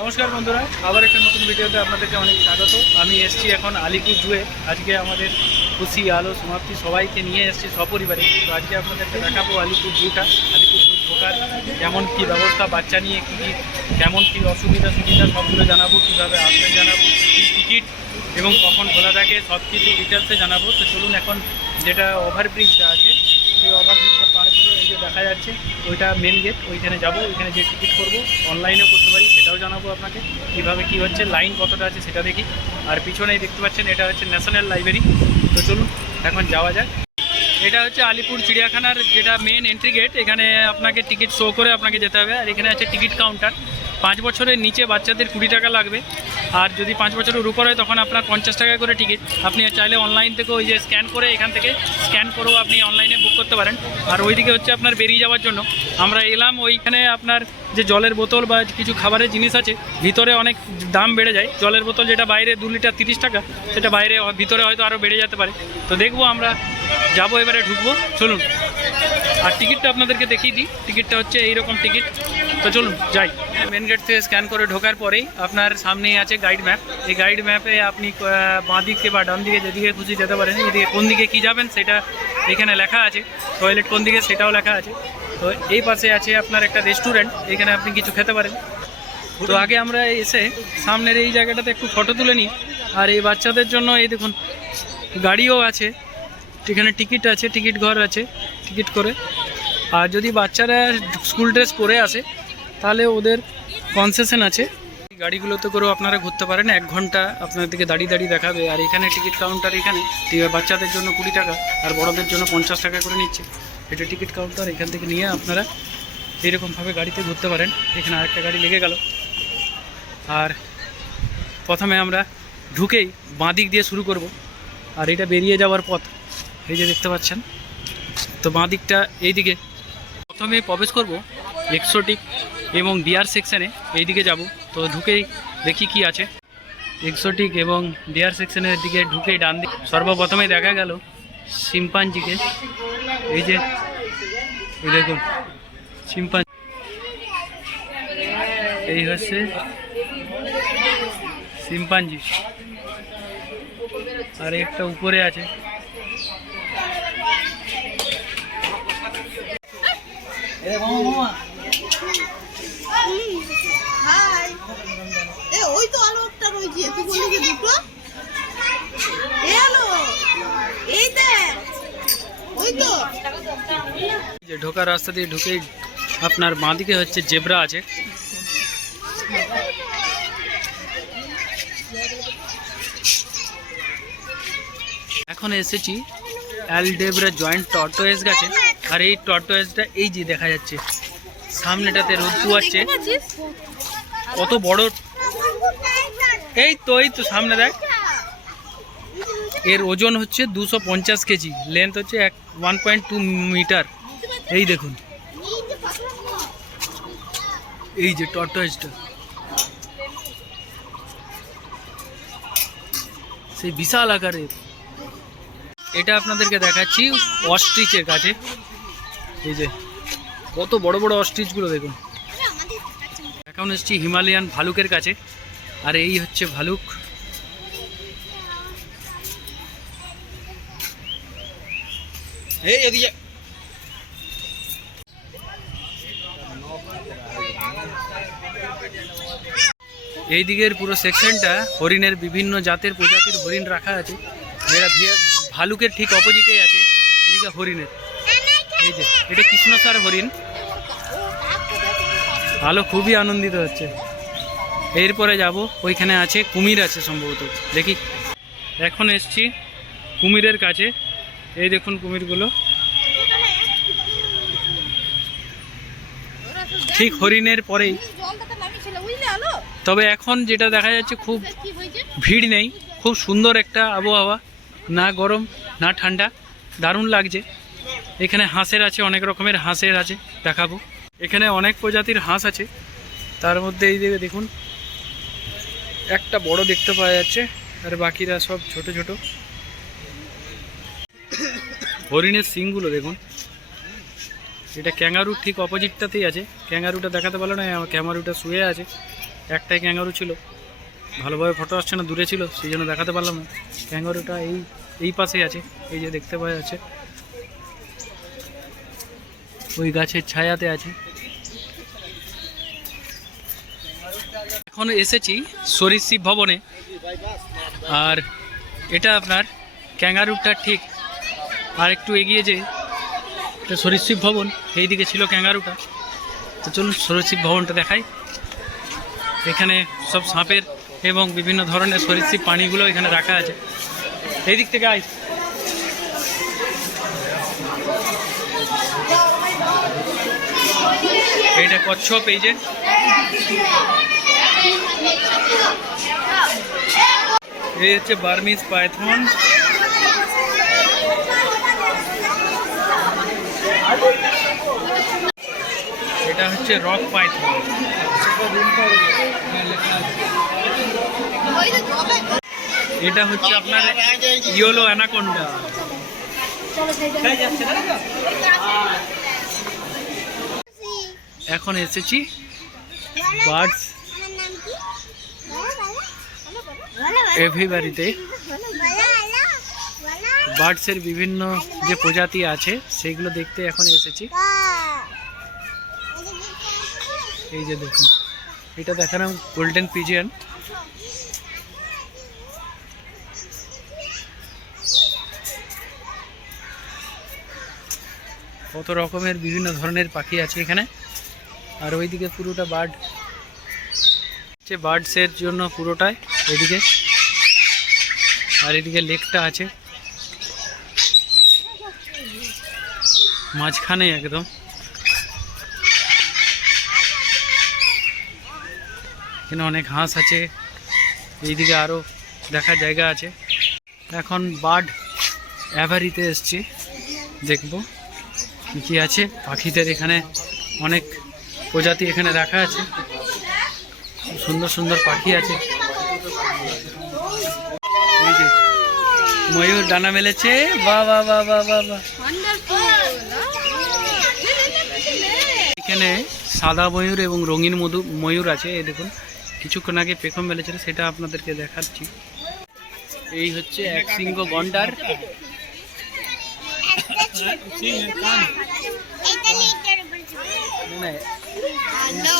নমস্কার বন্ধুরা, আবার একটা নতুন ভিডিওতে আপনাদেরকে অনেক স্বাগত। আমি এসেছি এখন আলিপুর জুয়ে। আজকে আমাদের খুশি আলো সমাপ্তি সবাইকে নিয়ে এসেছি সপরিবারে। তো আজকে আপনাদেরকে দেখাবো আলিপুর জুটা। আলিপুর জু ঢোকার কেমন কী ব্যবস্থা, বাচ্চা নিয়ে কী কী কেমন কী অসুবিধা সুবিধা সবগুলো জানাবো, কীভাবে আসবেন জানাবো, কী টিকিট এবং কখন খোলা থাকে সব কিছু ডিটেলসে জানাবো। তো চলুন, এখন যেটা ওভারব্রিজটা আছে সেই ওভারব্রিজটা পার করে এই যে দেখা যাচ্ছে ওইটা মেন গেট, ওইখানে যাব। ওইখানে যে টিকিট করব অনলাইনেও করতে পারি, সেটাও জানাবো আপনাকে। কীভাবে কী হচ্ছে, লাইন কতটা আছে সেটা দেখি। আর পিছনেই দেখতে পাচ্ছেন এটা হচ্ছে ন্যাশনাল লাইব্রেরি। তো চলুন এখন যাওয়া যাক। এটা হচ্ছে আলিপুর চিড়িয়াখানার যেটা মেন এন্ট্রি গেট। এখানে আপনাকে টিকিট শো করে আপনাকে যেতে হবে। আর এখানে আছে টিকিট কাউন্টার। 5 বছরের নিচে বাচ্চাদের 20 টাকা লাগবে, আর যদি 5 বছরের উপর হয় তখন আপনার 50 টাকা করে টিকিট। আপনি চাইলে অনলাইন থেকে ওই যে স্ক্যান করে, এখান থেকে স্ক্যান করেও আপনি অনলাইনে বুক করতে পারেন। আর ওইদিকে হচ্ছে আপনার বেরিয়ে যাওয়ার জন্য আমরা এলাম। ওইখানে আপনার যে জলের বোতল বা কিছু খাবারের জিনিস আছে, ভিতরে অনেক দাম বেড়ে যায়। জলের বোতল যেটা বাইরে 2 লিটার 30 টাকা, সেটা বাইরে ভিতরে হয়তো আরও বেড়ে যেতে পারে। তো দেখবো, আমরা যাবো, এবারে ঢুকবো, চলুন। আর টিকিটটা আপনাদেরকে দেখিয়ে দিই। টিকিটটা হচ্ছে এইরকম টিকিট। তো চলুন যাই। মেন গেট থেকে স্ক্যান করে ঢোকার পরেই আপনার সামনেই আছে গাইড ম্যাপ। এই গাইড ম্যাপে আপনি বাঁ দিকে বা ডান দিকে যেদিকে খুশি যেতে পারেন। এদিকে কোন দিকে কী যাবেন সেটা এখানে লেখা আছে। টয়লেট কোন দিকে সেটাও লেখা আছে। তো এই পাশে আছে আপনার একটা রেস্টুরেন্ট, এখানে আপনি কিছু খেতে পারেন। তো আগে আমরা এসে সামনের এই জায়গাটাতে একটু ফটো তুলে নিই। আর এই বাচ্চাদের জন্য এই দেখুন গাড়িও আছে, এখানে টিকিট আছে, টিকিট ঘর আছে, টিকিট করে। আর যদি বাচ্চারা স্কুল ড্রেস পরে আসে তাহলে ওদের কনসেশন আছে। গাড়িগুলোতে করেও আপনারা ঘুরতে পারেন। 1 ঘন্টা আপনাদেরকে দাঁড়িয়ে দাঁড়িয়ে দেখাবে। আর এখানে টিকিট কাউন্টার, এখানে বাচ্চাদের জন্য 20 টাকা আর বড়দের জন্য 50 টাকা করে নিচ্ছে। এটা টিকিট কাউন্টার। এখান থেকে নিয়ে আপনারা এইরকমভাবে গাড়িতে ঘুরতে পারেন। এখানে আরেকটা গাড়ি লেগে গেল। আর প্রথমে আমরা ঢুকেই বাঁ দিক দিয়ে শুরু করব। আর এটা বেরিয়ে যাওয়ার পথ এই যে দেখতে পাচ্ছেন। তো বাঁ দিকটা এই দিকে প্রথমে প্রবেশ করব এক্সোটিক এবং ডিয়ার সেকশানে, এই দিকে যাব। তো ঢুকেই দেখি কি আছে। এক্সোটিক এবং ডিয়ার সেকশনের দিকে ঢুকেই ডান দিকে সর্বপ্রথমেই দেখা গেল শিম্পাঞ্জিকে। এই যে দেখুন শিম্পাঞ্জি, এই হচ্ছে শিম্পাঞ্জি। আর একটা উপরে আছে। যে ঢোকার রাস্তা দিয়ে ঢুকেই আপনার বাঁ দিকে হচ্ছে জেব্রা আছে। এখন এসেছি অ্যালডেব্রা জয়েন্ট টর্টোয়েজ গাছে। আর এই টর্টোয়েজটা এই যে দেখা যাচ্ছে সামনেটাতে রোদ পোয়াচ্ছে। কত বড়! এই তো সামনে দেখ। এর ওজন হচ্ছে 250 কেজি, লেন্থ হচ্ছে 1.2 মিটার। এই দেখুন, এই যে টর্টোয়েজটা, সেই বিশাল আকারের। এটা আপনাদেরকে দেখাচ্ছি অস্ট্রিচের কাছে। এই যে কত বড় বড় অস্ট্রিচগুলো দেখুন। এখন এসেছি হিমালয়ান ভালুকের কাছে। আর এই হচ্ছে ভালুক। এই দিকের পুরো সেকশনটা হরিণের, বিভিন্ন জাতের প্রজাতির হরিণ রাখা আছে। যেটা ভালুকের ঠিক অপোজিটেই আছে, এদিকে হরিণের। এই যে এটা কৃষ্ণসার হরিণ। ভালো, খুবই আনন্দিত হচ্ছে। এরপরে যাব, ওইখানে আছে কুমির আছে সম্ভবত, দেখি। এখন এসছি কুমিরের কাছে। এই দেখুন কুমিরগুলো, ঠিক হরিণের পরেই। তবে এখন যেটা দেখা যাচ্ছে খুব ভিড় নেই, খুব সুন্দর একটা আবহাওয়া, না গরম না ঠান্ডা, দারুণ লাগছে। এখানে হাঁসের আছে, অনেক রকমের হাঁসের আছে, দেখাবো। এখানে অনেক প্রজাতির হাঁস আছে। তার মধ্যে এই দিকে দেখুন একটা বড় দেখতে পাওয়া যাচ্ছে, আর বাকিরা সব ছোট ছোট। হরিণের সিংগুলো দেখুন। এটা ক্যাঙ্গারুর ঠিক অপোজিটটাতেই আছে। ক্যাঙ্গারুটা দেখাতে পারলো না, ক্যাঙ্গারুটা শুয়ে আছে। একটাই ক্যাঙ্গারু ছিল, ভালোভাবে ফটো আসছে না, দূরে ছিল সেই জন্য দেখাতে পারলাম না। ক্যাঙ্গারুটা এই পাশেই আছে, এই যে দেখতে পাওয়া যাচ্ছে, ওই গাছের ছায়াতে আছে। এখন এসেছি সরীসৃপ ভবনে, আর এটা আপনার ক্যাঙ্গারুটা ঠিক আর একটু এগিয়ে যে এটা সরীসৃপ ভবন, এই দিকে ছিল ক্যাঙ্গারুটা। তো চলুন সরীসৃপ ভবনটা দেখাই। এখানে সব সাপের এবং বিভিন্ন ধরনের সরীসৃপ প্রাণীগুলো এখানে রাখা আছে। এই দিক থেকে আইস, এইটা কচ্ছপ, এই যে এই হচ্ছে বার্মিজ পাইথন, এটা হচ্ছে রক পাইথন, এটা হচ্ছে আপনার ইয়েলো অ্যানাকোন্ডা। এখন এসেছি বার্ডস এভিবারিতে। বার্ডসের বিভিন্ন যে প্রজাতি আছে সেগুলো দেখতে এখন এসেছি। এই যে দেখুন, এটা দেখালাম গোল্ডেন পিজিয়ন। কত রকমের বিভিন্ন ধরনের পাখি আছে এখানে। আর ওইদিকে পুরোটা বার্ড, বার্ডসের জন্য পুরোটাই এদিকে, আর এদিকে লেকটা আছে মাঝখানে একদম। এখানে অনেক হাঁস আছে, এইদিকে আরও দেখার জায়গা আছে। এখন বার্ড অ্যাভারিতে এসছি, দেখব কী আছে। পাখিদের এখানে অনেক প্রজাতি এখানে রাখা আছে, সুন্দর সুন্দর পাখি আছে। এই যে ময়ূর ডানা মেলেছে, বাহ বাহ বাহ বাহ বাহ বাহ। এখানে সাদা ময়ূর এবং রঙিন ময়ূর আছে। এই দেখুন, কিছুক্ষণ আগে পেখম মেলেছিল, সেটা আপনাদেরকে দেখাচ্ছি। এই হচ্ছে এক সিংহ গন্ডার।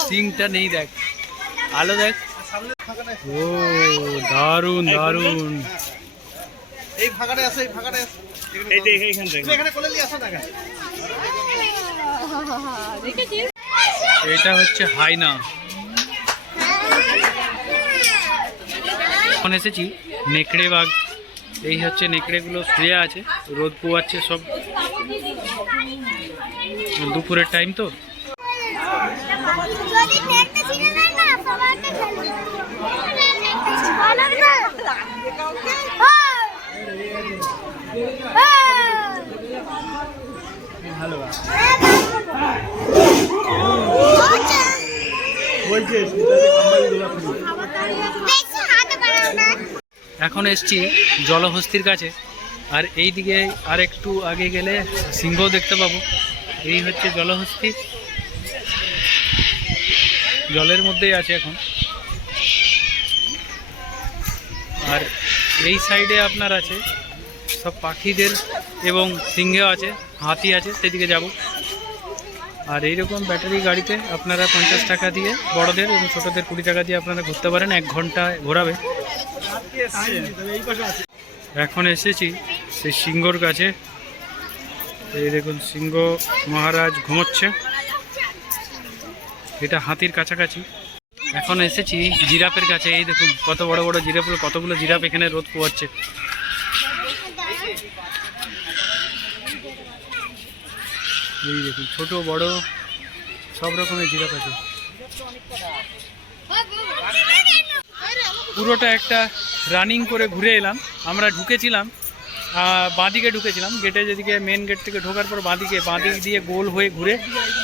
সিংটা নেই, দেখ আলো দেখ। ও দারুন দারুন। এই ফাঁকাটা আছে, এই ফাঁকাটা আছে, এই দেখ এইখান থেকে এখানে কোলে নিয়ে আসো না। দেখেছিস, এটা হচ্ছে হাইনা। এখন এসেছি নেকড়ে বাঘ। এই হচ্ছে নেকড়েগুলো শুয়ে আছে, রোদ পোয়াচ্ছে সব, দুপুরের টাইম তো। ভালো এখন এসছি জলহস্তির কাছে, আর এই দিকে আর একটু আগে গেলে সিংহ দেখতে পাবো। এই হচ্ছে জলহস্তি, জলের মধ্যেই আছে এখন। আর এই সাইডে আপনার আছে সব পাখিদের এবং সিংহ আছে, হাতি আছে, সেদিকে যাব। আর এইরকম ব্যাটারি গাড়িতে আপনারা 50 টাকা দিয়ে বড়দের এবং ছোটদের 20 টাকা দিয়ে আপনারা ঘুরতে পারেন, 1 ঘন্টা ঘোরাবে। এখন এসেছি সেই সিংহর কাছে। এই দেখুন, সিংহ মহারাজ ঘুমোচ্ছে, এটা হাতির কাছাকাছি। এখন এসেছি জিরাফের কাছে। এই দেখুন কত বড় বড় জিরাফ, কতগুলো জিরাফ এখানে রোদ পোয়াচ্ছে। এই দেখুন ছোট বড় সব রকমের জিরাফ আছে। পুরোটা একটা রানিং করে ঘুরে এলাম। আমরা ঢুকেছিলাম বাঁদিকে ঢুকেছিলাম, গেটে যেদিকে মেন গেট থেকে ঢোকার পর বাঁদিক দিয়ে গোল হয়ে ঘুরে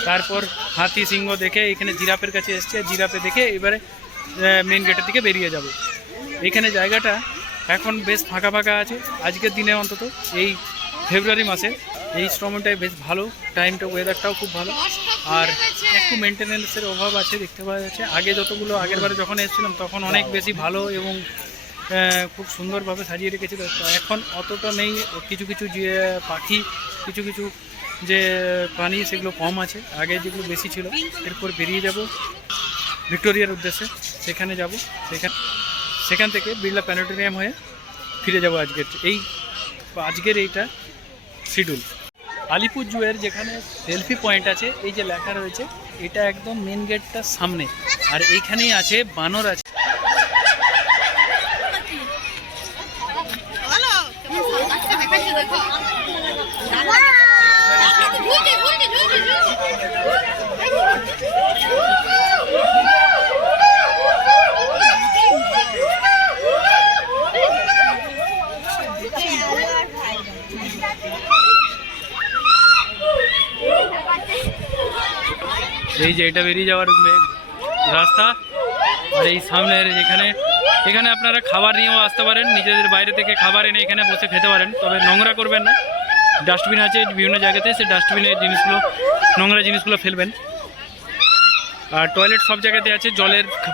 তারপর হাতি সিংহ দেখে এখানে জিরাফের কাছে এসছে। জিরাফে দেখে এবারে মেন গেটের দিকে বেরিয়ে যাব। এখানে জায়গাটা এখন বেশ ফাঁকা ফাঁকা আছে আজকের দিনে, অন্তত এই ফেব্রুয়ারি মাসে এই সময়টাই বেশ ভালো, টাইমটা ওয়েদারটাও খুব ভালো। আর একটু মেনটেন্যান্সের অভাব আছে দেখতে পাওয়া যাচ্ছে। আগে যতগুলো আগের বারে যখন এসেছিলাম তখন অনেক বেশি ভালো এবং খুব সুন্দরভাবে সাজিয়ে রেখেছিল। তো এখন অতটা নেই, কিছু কিছু যে পাখি, কিছু কিছু যে প্রাণী সেগুলো কম আছে, আগে যেগুলো বেশি ছিল। এরপর বেরিয়ে যাব ভিক্টোরিয়ার উদ্দেশ্যে, সেখানে যাব, সেখান থেকে বিড়লা প্ল্যানেটোরিয়াম হয়ে ফিরে যাব আজকের এইটা শিডিউল। আলিপুর জুয়ের যেখানে সেলফি পয়েন্ট আছে, এই যে লেখা রয়েছে, এটা একদম মেন গেটটার সামনে, আর এইখানেই আছে বানর আছে। এই যে এটা বেরিয়ে যাওয়ার রাস্তা, আর এই সামনের এখানে আপনারা খাবার নিয়েও আসতে পারেন, নিজেদের বাইরে থেকে খাবার এনে এখানে বসে খেতে পারেন, তবে নোংরা করবেন না। ডাস্টবিন আছে বিভিন্ন জায়গাতে, সেই ডাস্টবিনে নোংরা জিনিসগুলো ফেলবেন। আর টয়লেট সব জায়গাতে আছে,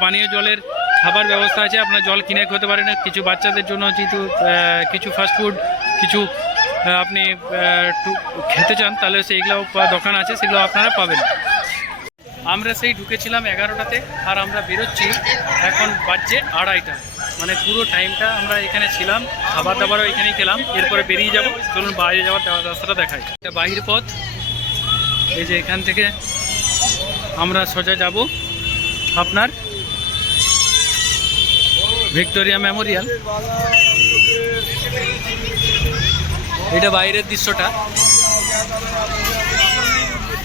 পানীয় জলের খাবার ব্যবস্থা আছে, আপনারা জল কিনে খেতে পারেন। কিছু বাচ্চাদের জন্য যেহেতু কিছু ফাস্টফুড কিছু আপনি খেতে চান, তাহলে সেইগুলো দোকান আছে, সেগুলো আপনারা পাবেন। আমরা সেই ঢুকেছিলাম 11টাতে, আর আমরা বেরোচ্ছি এখন বাজছে 2:30, মানে পুরো টাইমটা আমরা এখানে ছিলাম, খাবার দাবারও এখানেই খেলাম। এরপরে বেরিয়ে যাব, চলুন বাইরে যাওয়ার রাস্তাটা দেখাই। এটা বাহির পথ, এই যে এখান থেকে আমরা সোজা যাব আপনার ভিক্টোরিয়া মেমোরিয়াল। এটা বাইরের দৃশ্যটা।